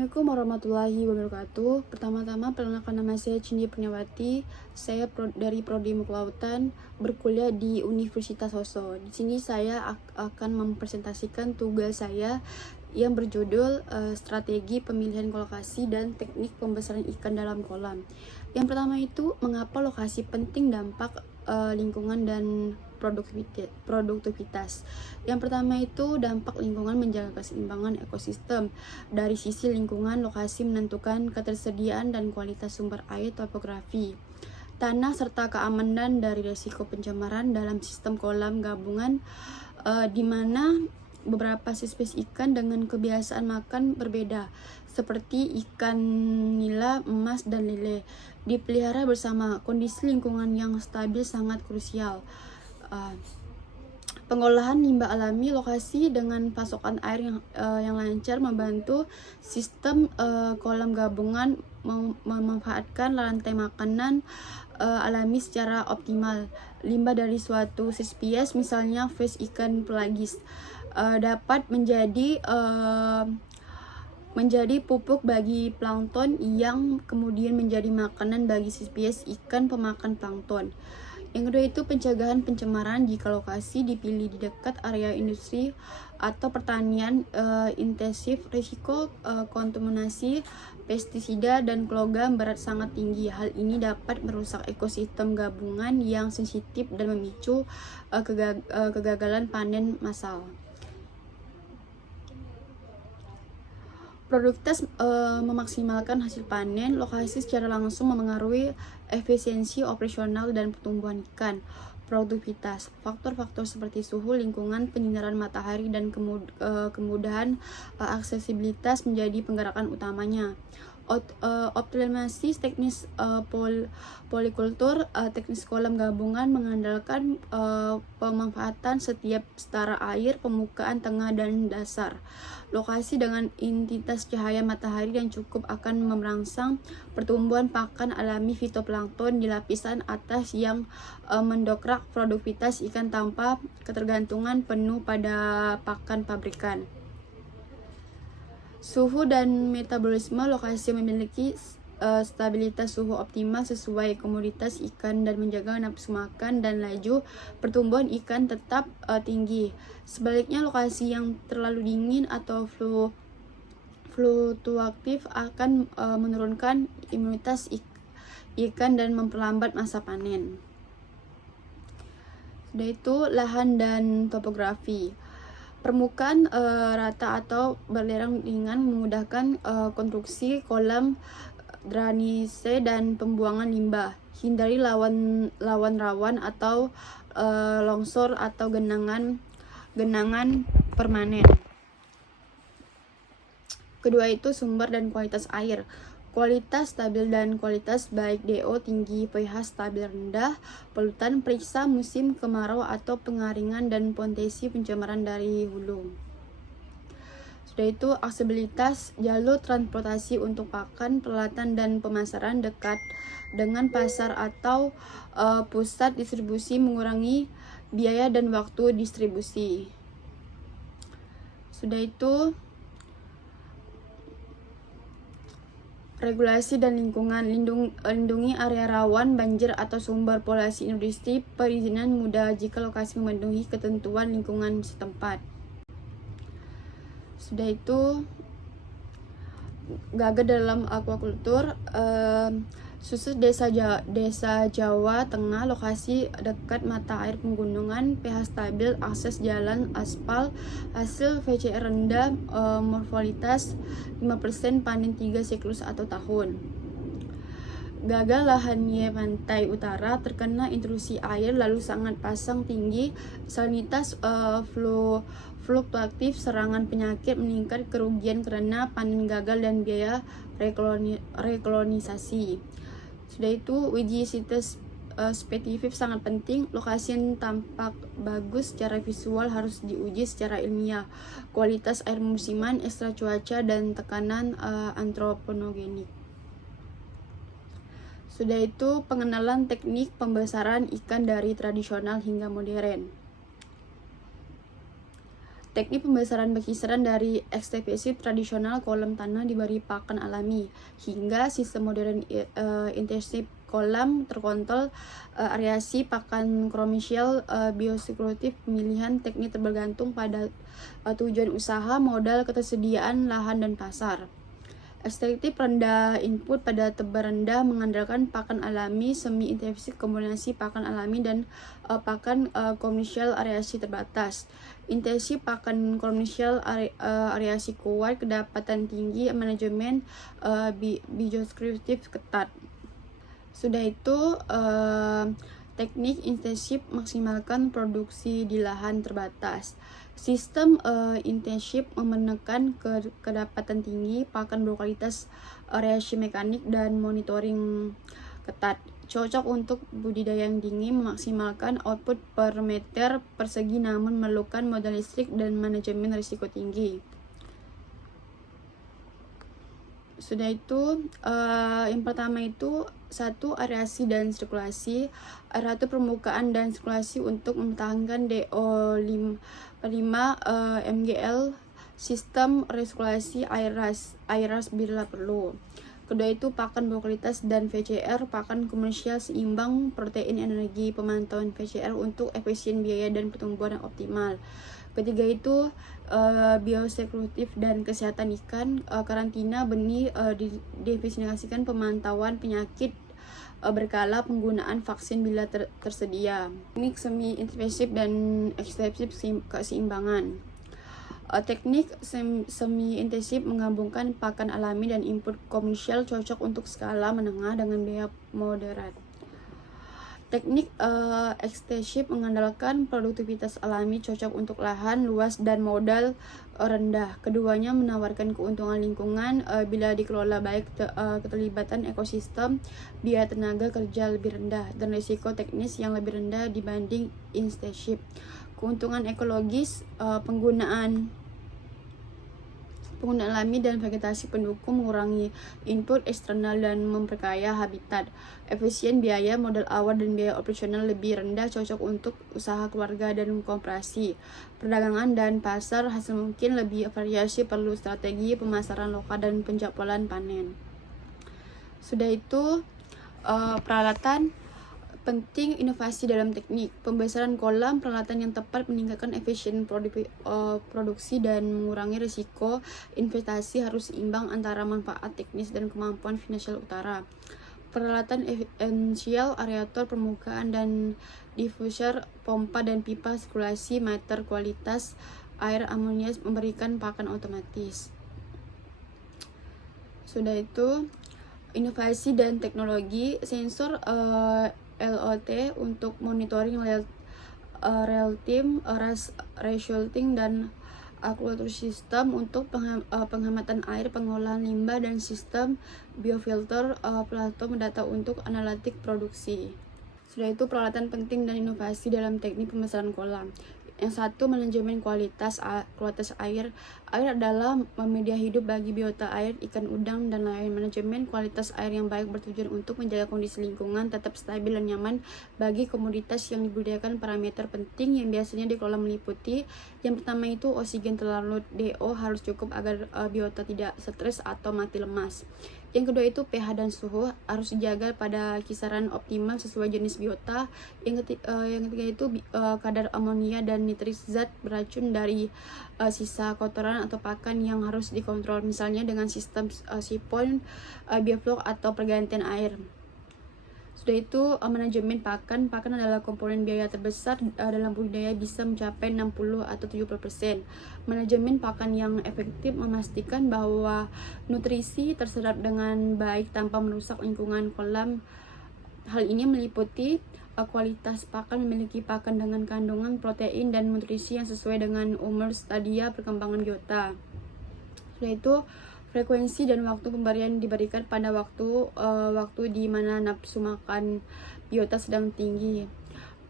Assalamualaikum warahmatullahi wabarakatuh. Pertama-tama, perkenalkan nama saya Cindy Purniawati. Saya dari Prodi Ilmu Kelautan, berkuliah di Universitas Hoso. Di sini saya akan mempresentasikan tugas saya yang berjudul Strategi Pemilihan Lokasi dan Teknik Pembesaran Ikan dalam Kolam. Yang pertama itu, mengapa lokasi penting dampak lingkungan dan produktivitas. Yang pertama itu, dampak lingkungan menjaga keseimbangan ekosistem. Dari sisi lingkungan, lokasi menentukan ketersediaan dan kualitas sumber air, topografi, tanah, serta keamanan dari risiko pencemaran dalam sistem kolam gabungan, di mana beberapa spesies ikan dengan kebiasaan makan berbeda, seperti ikan nila, emas, dan lele, dipelihara bersama. Kondisi lingkungan yang stabil sangat krusial. Pengolahan limbah alami, lokasi dengan pasokan air yang lancar membantu sistem kolam gabungan memanfaatkan rantai makanan alami secara optimal. Limbah dari suatu spesies, misalnya fish ikan pelagis, dapat menjadi pupuk bagi plankton yang kemudian menjadi makanan bagi spesies ikan pemakan plankton. Yang kedua itu, pencegahan pencemaran. Jika lokasi dipilih di dekat area industri atau pertanian intensif, risiko kontaminasi pestisida dan logam berat sangat tinggi. Hal ini dapat merusak ekosistem gabungan yang sensitif dan memicu kegagalan panen massal. Produktivitas memaksimalkan hasil panen. Lokasi secara langsung memengaruhi efisiensi operasional dan pertumbuhan ikan. Produktivitas, faktor-faktor seperti suhu, lingkungan, penyinaran matahari, dan kemudahan aksesibilitas menjadi penggerakan utamanya. Optimalisasi teknis polikultur, teknis kolam gabungan mengandalkan pemanfaatan setiap setara air, permukaan, tengah, dan dasar. Lokasi dengan intensitas cahaya matahari yang cukup akan merangsang pertumbuhan pakan alami fitoplankton di lapisan atas yang mendongkrak produktivitas ikan tanpa ketergantungan penuh pada pakan pabrikan. Suhu dan metabolisme, lokasi memiliki stabilitas suhu optimal sesuai komoditas ikan dan menjaga nafsu makan dan laju pertumbuhan ikan tetap tinggi. Sebaliknya, lokasi yang terlalu dingin atau fluktuatif akan menurunkan imunitas ikan dan memperlambat masa panen. Sudah itu, lahan dan topografi. Permukaan rata atau berlerang ringan memudahkan konstruksi kolam drainase dan pembuangan limbah. Hindari lawan rawan atau longsor atau genangan permanen. Kedua itu, sumber dan kualitas air. Kualitas stabil dan kualitas baik, DO tinggi, pH stabil rendah, polutan, periksa musim kemarau atau pengaringan, dan potensi pencemaran dari hulu. Sudah itu, aksesibilitas, jalur transportasi untuk pakan, peralatan, dan pemasaran dekat dengan pasar atau pusat distribusi mengurangi biaya dan waktu distribusi. Sudah itu, regulasi dan lingkungan, lindungi area rawan banjir atau sumber polusi industri. Perizinan mudah jika lokasi memenuhi ketentuan lingkungan setempat. Sudah itu, gagah dalam aquaculture, khusus desa Jawa Tengah, lokasi dekat mata air pegunungan, pH stabil, akses jalan aspal, hasil VCR rendah, morfolitas 5%, panen 3 siklus atau tahun. Gagal lahannya pantai utara, terkena intrusi air, lalu sangat pasang tinggi, salinitas fluktuatif, serangan penyakit meningkat, kerugian karena panen gagal, dan biaya rekolonisasi. Sudah itu, uji situs spesifik sangat penting. Lokasi yang tampak bagus secara visual harus diuji secara ilmiah. Kualitas air musiman, ekstra cuaca, dan tekanan antropogenik. Sudah itu, pengenalan teknik pembesaran ikan dari tradisional hingga modern. Teknik pembesaran berkisaran dari ekstensi tradisional kolam tanah diberi pakan alami hingga sistem modern intensif kolam terkontrol, areasi pakan komersial, biosekuratif. Pemilihan teknik tergantung pada tujuan usaha, modal, ketersediaan lahan dan pasar. Ekstraktif rendah input pada tebal rendah mengandalkan pakan alami semi intensif kombinasi pakan alami dan pakan komersial areasi terbatas. Intensif pakan komersial areasi kuat, kedapatan tinggi, manajemen bioskriptif ketat. Sudah itu teknik intensif maksimalkan produksi di lahan terbatas. Sistem intensif menekan kedapatan tinggi, pakan berkualitas, reaksi mekanik, dan monitoring ketat. Cocok untuk budidaya yang dingin, memaksimalkan output per meter persegi namun memerlukan modal listrik dan manajemen risiko tinggi. Sudah itu yang pertama itu satu, aerasi dan sirkulasi. Aeratur permukaan dan sirkulasi untuk mempertahankan DO5 mgl, sistem resirkulasi air bila perlu. Kedua itu pakan berkualitas dan VCR, pakan komersial seimbang, protein, energi, pemantauan VCR untuk efisien biaya dan pertumbuhan yang optimal. Ketiga itu biosekuratif dan kesehatan ikan, karantina benih, didefinisikan pemantauan penyakit berkala, penggunaan vaksin bila tersedia. Teknik semi intensif dan ekstensif keseimbangan. Teknik semi intensif menggabungkan pakan alami dan input komersial, cocok untuk skala menengah dengan biaya moderat. Teknik ekstensif mengandalkan produktivitas alami, cocok untuk lahan luas dan modal rendah. Keduanya menawarkan keuntungan lingkungan bila dikelola baik, keterlibatan ekosistem, biaya tenaga kerja lebih rendah, dan risiko teknis yang lebih rendah dibanding intensif. Keuntungan ekologis, penggunaan alami dan vegetasi pendukung mengurangi input eksternal dan memperkaya habitat. Efisien biaya, modal awal dan biaya operasional lebih rendah, cocok untuk usaha keluarga dan koperasi. Perdagangan dan pasar hasil mungkin lebih variasi, perlu strategi pemasaran lokal dan penjadwalan panen. Sudah itu peralatan penting, inovasi dalam teknik pembesaran kolam. Peralatan yang tepat meningkatkan efisien produksi dan mengurangi risiko investasi, harus seimbang antara manfaat teknis dan kemampuan finansial utara. Peralatan esensial, aerator permukaan dan diffuser, pompa dan pipa sirkulasi, meter kualitas air, amonia, memberikan pakan otomatis. Sudah itu inovasi dan teknologi, sensor LOT untuk monitoring real time, resulting dan aquaculture system untuk penghematan air, pengolahan limbah, dan sistem biofilter, platform data untuk analitik produksi. Sudah itu peralatan penting dan inovasi dalam teknik pembesaran kolam. Yang satu, manajemen kualitas air. Air adalah media hidup bagi biota air, ikan, udang, dan lain. Manajemen kualitas air yang baik bertujuan untuk menjaga kondisi lingkungan tetap stabil dan nyaman bagi komoditas yang dibudidayakan. Parameter penting yang biasanya dikelola meliputi: yang pertama itu oksigen terlarut, DO harus cukup agar biota tidak stres atau mati lemas. Yang kedua itu pH dan suhu harus dijaga pada kisaran optimal sesuai jenis biota. Yang ketiga itu kadar amonia dan nitrit, zat beracun dari sisa kotoran atau pakan yang harus dikontrol, misalnya dengan sistem sipon, bioflok atau pergantian air. Sudah itu manajemen pakan. Pakan adalah komponen biaya terbesar dalam budidaya, bisa mencapai 60 atau 70%. Manajemen pakan yang efektif memastikan bahwa nutrisi terserap dengan baik tanpa merusak lingkungan kolam. Hal ini meliputi kualitas pakan, memiliki pakan dengan kandungan protein dan nutrisi yang sesuai dengan umur stadia perkembangan biota. Sudah itu frekuensi dan waktu pemberian diberikan pada waktu di mana nafsu makan biota sedang tinggi.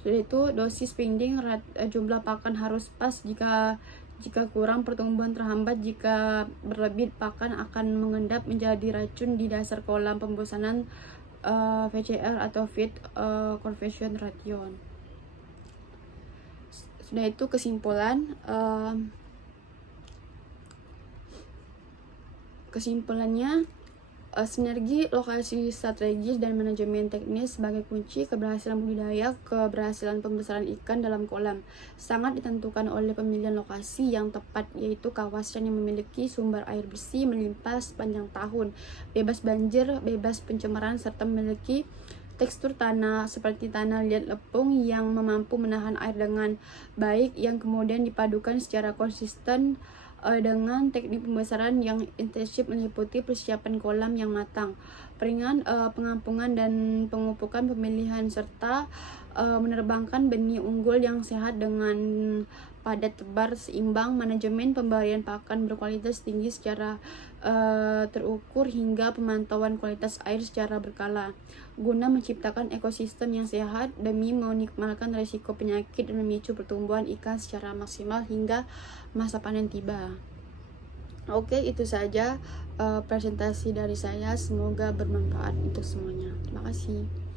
Sudah itu dosis feeding, jumlah pakan harus pas. Jika kurang, pertumbuhan terhambat. Jika berlebih, pakan akan mengendap menjadi racun di dasar kolam. Pembosanan VCR atau feed conversion ratio. Sudah itu kesimpulan, Kesimpulannya, sinergi lokasi strategis dan manajemen teknis sebagai kunci keberhasilan budidaya. Keberhasilan pembesaran ikan dalam kolam sangat ditentukan oleh pemilihan lokasi yang tepat, yaitu kawasan yang memiliki sumber air bersih melimpah sepanjang tahun, bebas banjir, bebas pencemaran, serta memiliki tekstur tanah seperti tanah liat lepung yang mampu menahan air dengan baik, yang kemudian dipadukan secara konsisten dengan teknik pembesaran yang intensif meliputi persiapan kolam yang matang, pengampungan dan pengupukan, pemilihan serta menerbangkan benih unggul yang sehat dengan padat tebar seimbang, manajemen pemberian pakan berkualitas tinggi secara terukur, hingga pemantauan kualitas air secara berkala guna menciptakan ekosistem yang sehat demi meminimalkan risiko penyakit dan memicu pertumbuhan ikan secara maksimal hingga masa panen tiba. Oke, itu saja presentasi dari saya. Semoga bermanfaat untuk semuanya. Terima kasih.